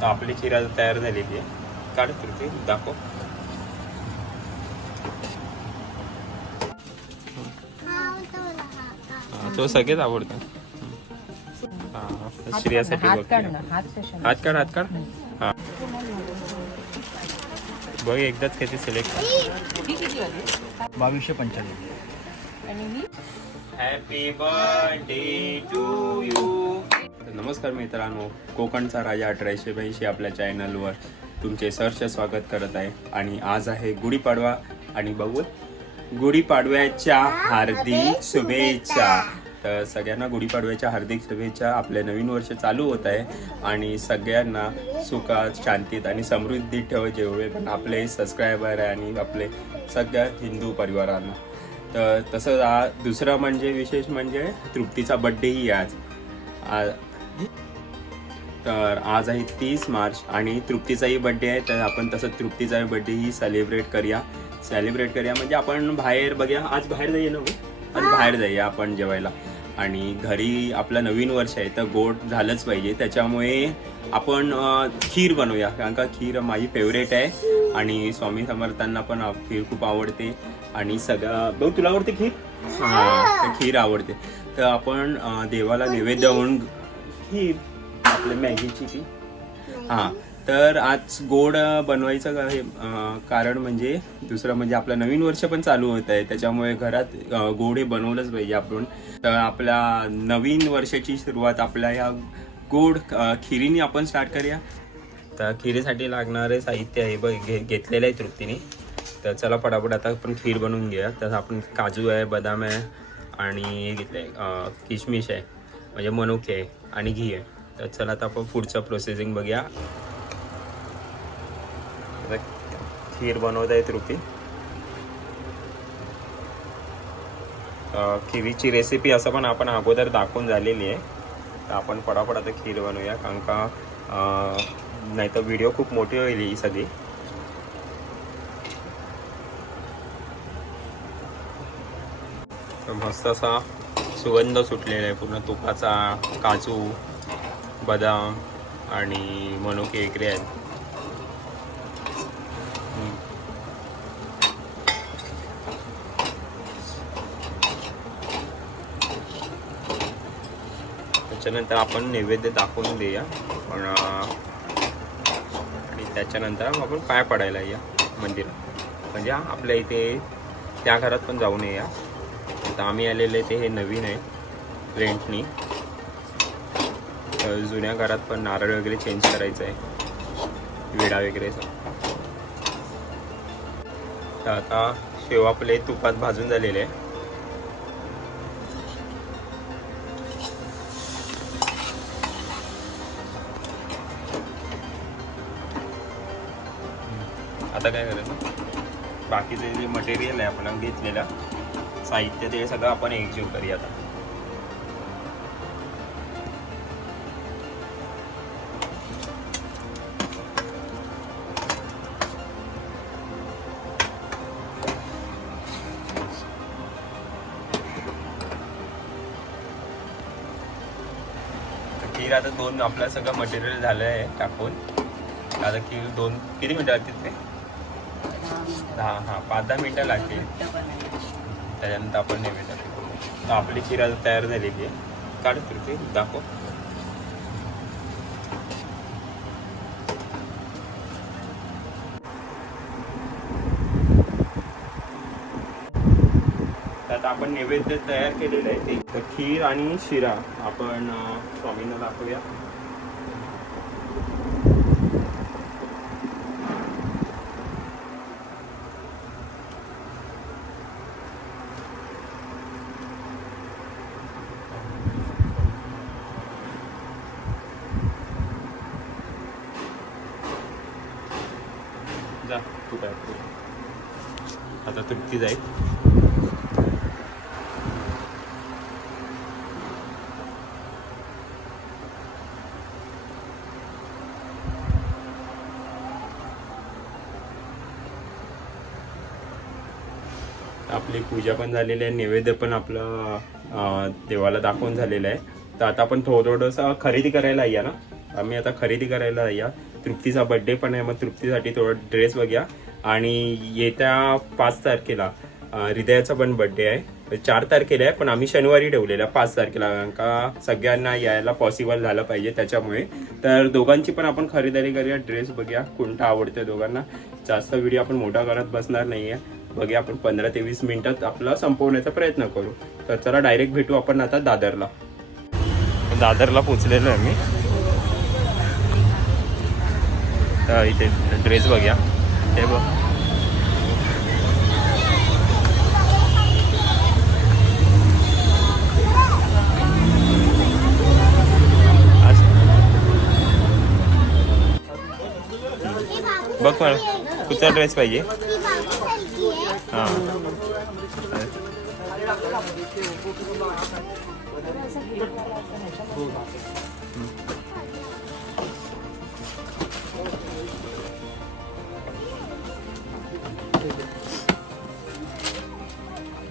तर आपली खीर आता तयार झालेली आहे. काढ तृप्ती दाखव. हा, तो सगळेच आवडतं हा, श्रेयासाठी हात. काढ हात काढ हा. बघ एकदाच किती सिलेक्ट ही किती बावीसशे ही? हॅपी बर्थडे टू यू नमस्कार मित्रांनो कोकणचा राजा अठराशे ब्याऐंशी आपल्या चॅनलवर तुमचे सहर्ष स्वागत करत आहे. आणि आज आहे गुढीपाडवा आणि बघू गुढीपाडव्याच्या हार्दिक शुभेच्छा. तर सगळ्यांना गुढीपाडव्याच्या हार्दिक शुभेच्छा. आपले नवीन वर्ष चालू होत आहे आणि सगळ्यांना सुखात शांतीत आणि समृद्धीत ठेव जेवढे पण आपले सबस्क्रायबर आहे आणि आपले सगळ्या हिंदू परिवारांना. तर तसंच दुसरं म्हणजे विशेष म्हणजे तृप्तीचा बड्डेही आज. तर आज आहे तीस मार्च आणि तृप्तीचाही बड्डे आहे तर आपण तसं तृप्तीचाही बड्डेही सेलिब्रेट करूया. सेलिब्रेट करूया म्हणजे आपण बाहेर बघूया. आज बाहेर जाऊया ना गं? आज बाहेर जाऊया आपण जेवायला. आणि घरी आपलं नवीन वर्ष आहे तर गोड झालंच पाहिजे. त्याच्यामुळे आपण खीर बनवूया. कारण का खीर माझी फेवरेट आहे. आणि स्वामी समर्थांना पण खीर खूप आवडते. आणि सगळं बघ तुला आवडते खीर? हां. खीर आवडते. तर आपण देवाला नैवेद्य म्हणून खीर आपल्या मॅगीची ती. हां तर आज गोड बनवायचं का हे कारण म्हणजे दुसरं म्हणजे आपलं नवीन वर्ष पण चालू होत आहे त्याच्यामुळे घरात गोड हे बनवलंच पाहिजे आपण. तर आपल्या नवीन वर्षाची सुरुवात आपल्या ह्या गोड खिरीने आपण स्टार्ट करूया. तर खिरीसाठी लागणारे साहित्य आहे बघ घे घेतलेलं आहे तृप्तीने. तर चला पटापट आता आपण खीर बनवून घेऊया. तर आपण काजू आहे बदाम आहे आणि हे घेतलं आहे किशमिश आहे म्हणजे मनुके आहे आणि घी आहे. तर चला आता आपण पुढचं प्रोसेसिंग बघूया. खीर बनवत आहेत रुपी. किवीची खिरीची रेसिपी असं पण आपण अगोदर दाखवून झालेली आहे. तर आपण पडापड आता खीर बनवूया कारण का नाही तर व्हिडिओ खूप मोठी होईल ही सगळी. मस्त असा सुगंध सुटलेला आहे पूर्ण तुपाचा काजू बदाम आणि मनुके वगैरे आहेत. त्याच्यानंतर आपण नैवेद्य दाखवून देऊया. पण आणि त्याच्यानंतर आपण पाय पडायला या मंदिरात. म्हणजे आपल्या इथे त्या घरात पण जाऊन येऊया आता आम्ही आलेले ते हे नवीन आहे रेंटनी जुन्या घरात पण नारळ वगैरे चेंज करायचं आहे विडा वगैरे तर आता शेव आपले तुपात भाजून झालेले आहे आता काय करायचं? बाकीचे जे मटेरियल आहे आपण घेतलेलं साहित्य ते सगळं आपण एकजीव करूया आता. दोन आपलं सगळं मटेरियल झालं आहे टाकून. आता की दोन किती मिनटं लागतील ते? दहा हां पाच दहा मिनटं लागतील. त्याच्यानंतर आपण नैवेद्य आपली खीर आता तयार झालेली आहे. काढ तृप्ती दाखव. आता आपण नैवेद्य तयार केलेलं आहे ते. तर खीर आणि शिरा आपण स्वामींना दाखवूया. जा तू काय आता तृप्ती जाईल. आपली पूजा पण झालेली आहे नैवेद्य पण आपलं देवाला दाखवून झालेलं आहे. तर आता आपण थोडं थोडंसं खरेदी करायला या ना? आम्ही आता खरेदी करायला या तृप्तीचा बर्थडे पण आहे मग तृप्तीसाठी थोडं ड्रेस बघूया. आणि येत्या पाच तारखेला हृदयाचा पण बर्थडे आहे. चार तारखेला आहे पण आम्ही शनिवारी ठेवलेला पाच तारखेला कारण का सगळ्यांना यायला पॉसिबल झालं पाहिजे त्याच्यामुळे. तर दोघांची पण आपण खरेदी करूया ड्रेस बघूया कोणता आवडते दोघांना. जास्त व्हिडिओ आपण मोठा करत बसणार नाही आहे बघूया आपण पंधरा ते वीस मिनिटात आपला संपवण्याचा प्रयत्न करू. तर चला डायरेक्ट भेटू आपण आता दादरला. दादरला पोचलेलो आहे मी. तर इथे ड्रेस बघूया. हे बघ. बघ मला कुठचा ड्रेस पाहिजे?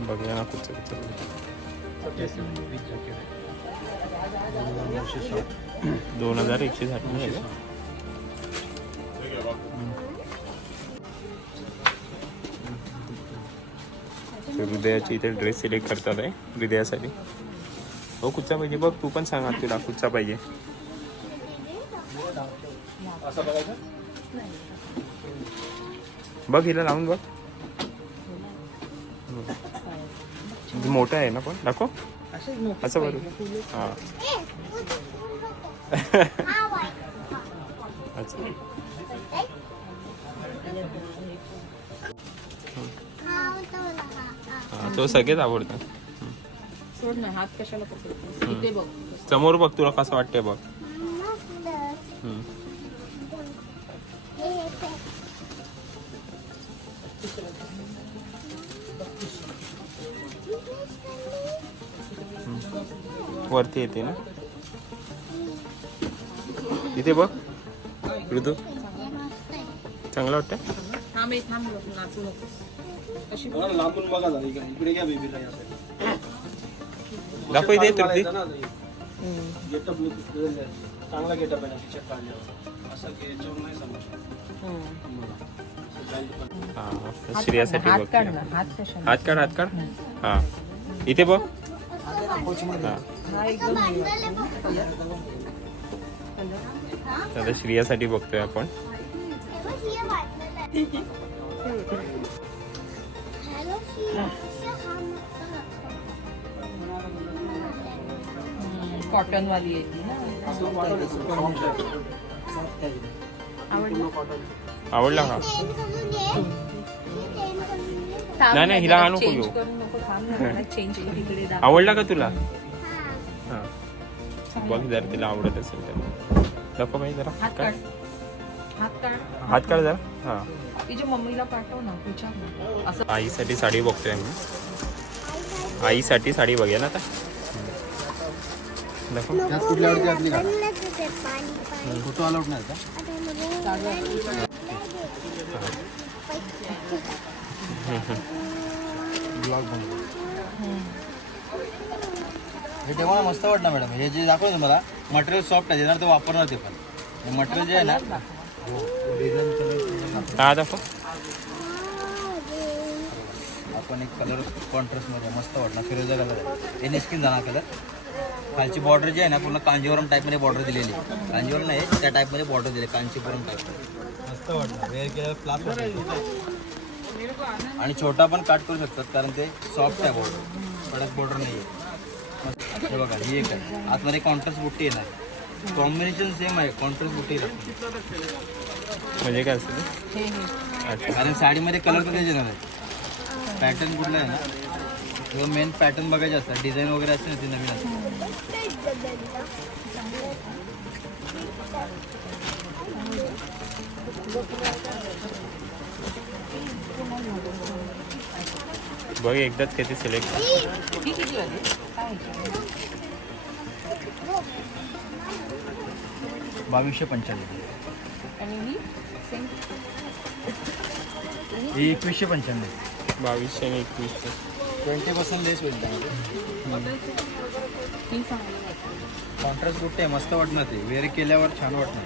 बघूया ना कुठचं कुठचं दोन हजार एकशे साठ हृदयाची इथे ड्रेस सिलेक्ट करतात आहे हृदयासाठी. हो कुठचा पाहिजे? बघ तू पण सांग तुला कुठचा पाहिजे? बघ हिला लावून बघ. मोठा मोठं आहे ना पण दाखव. असं बरं. हां. अच्छा. हां तो सगळेच आवडतात. सोड ना हात कशाला पकडतो इथे बघ. समोर बघ तुला कसं वाटतंय बघ. हम्म. वरती येते ना? इथे बघ. ऋतू. चांगलं वाटतं थांब नाचू नको कशी बघा ना, लांबून बघा जरा इकडे इकडे घ्या बेबीला या side. दाखव इथे T-shirt तृप्ती काढायचा ना, Getup look चांगला गेटअप आहे ना टी-शर्ट काढल्यावर असं की याच्यावर नाही समजत असं pant पण. हा श्रेयासाठी हात बघ काढ ना हात कशाला हात काढ हात काढ हा इथे बघ हा हा एकदम आता श्रेयासाठी बघतोय आपण कॉटन वाली ना. आवडला का? नाही, नाही, हिला हा नको नको. आवडला का तुला? हा. बघ जर तिला आवडत असेल तर. दाखव बाई जरा. काय? हात काढ. हात काढ जरा. हा. तिच्या मम्मीला पाठव ना विचार ना असं. आईसाठी साडी बघतोय आम्ही आईसाठी साडी बघूया ना आता. दाखव. त्यात कुठल्या आवडते आपली काढा फोटो अलाउड नाही का? ब्लॉग बनव हे. तेव्हा मस्त वाटलं मॅडम. हे जे दाखवलं तुम्हाला मटेरियल सॉफ्ट आहे देणार ते वापरणार ते पण. मटेरियल जे आहे ना हा दाखव. आपण एक कलर कॉन्ट्रास्टमध्ये मस्त वाटणार फिरोजा कलर आहे. एन स्किन जाणार कलर खालची बॉर्डर जी आहे ना पूर्ण कांजीवरम टाईपमध्ये बॉर्डर दिलेली आहे. कांजीवरम नाही त्या टाईपमध्ये बॉर्डर दिली कांचीपुरम टाईप मस्त वाटणार वेअर केलं आणि छोटा पण काट करू शकतात कारण ते सॉफ्ट आहे बॉर्डर कडक बॉर्डर नाही आहे मस्त बघा ही एक आहे. आतमध्ये कॉन्ट्रास्ट बुट्टी येणार. कॉम्बिनेशन सेम आहे कॉन्ट्रास्ट येणार म्हणजे काय असतं? हे हे अच्छा. कारण साडीमध्ये कलर तेच येणार आहे पॅटर्न कुठला आहे ना? किंवा मेन पॅटर्न बघायचे असतात. डिझाईन वगैरे असते ना ती नवीन असते. बघ एकदाच किती सिलेक्ट ही किती वाली काय बावीसशे पंच्याण्णव आणि ही एकवीसशे पंच्याण्णव बावीसशे आणि एकवीसशे. ट्वेंटी पर्सेंट लेस होईल त्यामध्ये. कॉन्ट्रास्ट कुठे आहे मस्त वाटणार ते. वेअर केल्यावर छान वाटणार.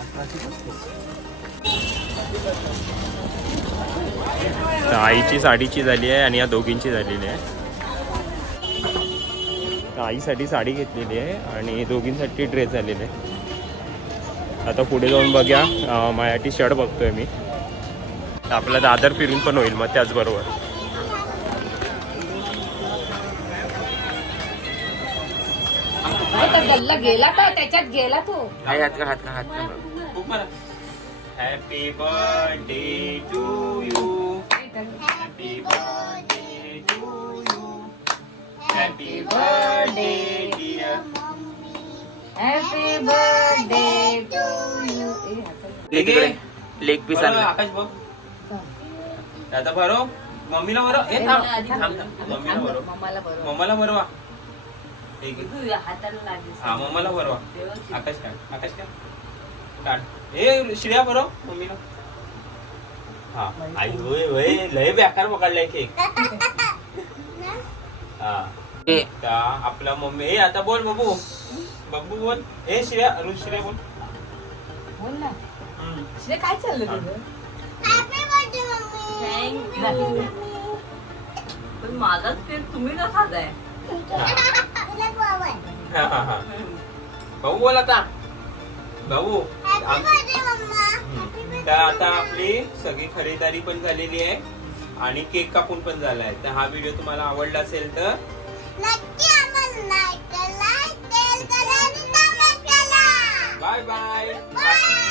अठराशे पस्तीस. तर आईची साडीची झाली आहे आणि या दोघींची झालेली आहे. आईसाठी साडी घेतलेली आहे आणि दोघींसाठी ड्रेस झालेले आहे. आता पुढे जाऊन बघूया अं, माझ्यासाठी शर्ट बघतोय मी. तर आपला दादर फिरून पण होईल मग त्याचबरोबर. अरे तो गल्ला गेला तो त्याच्यात गेला तो? Happy birthday to you happy birthday to you happy birthday dear happy birthday to you leg piece Akash बघ. दादा भरो. मम्मीला भरो. हे थांब. थांब थांब. मम्मीला भरो. मम्माला आहे. हा मम्माला भरवा. आकाश काढ. आकाश काढ. काढ. ए श्रेया भरो मम्मीला. हा आई होय होय. लय बेकार पकडलाय केक हा. आपला मम्मी ए आता बोल बबू. बबू बोल. ए श्रेया ऋ श्रेया बोल. बोल ना. हम्म. श्रेय, काय चाललं तुझं? पण माझाच केक तुम्ही का खाताय हा, हा, हा. भाऊ बोल आता. भाऊ तर आता आपली सगळी खरेदारी पण झालेली आहे आणि केक कापून पण झालाय तर हा व्हिडिओ तुम्हाला आवडला असेल तर बाय बाय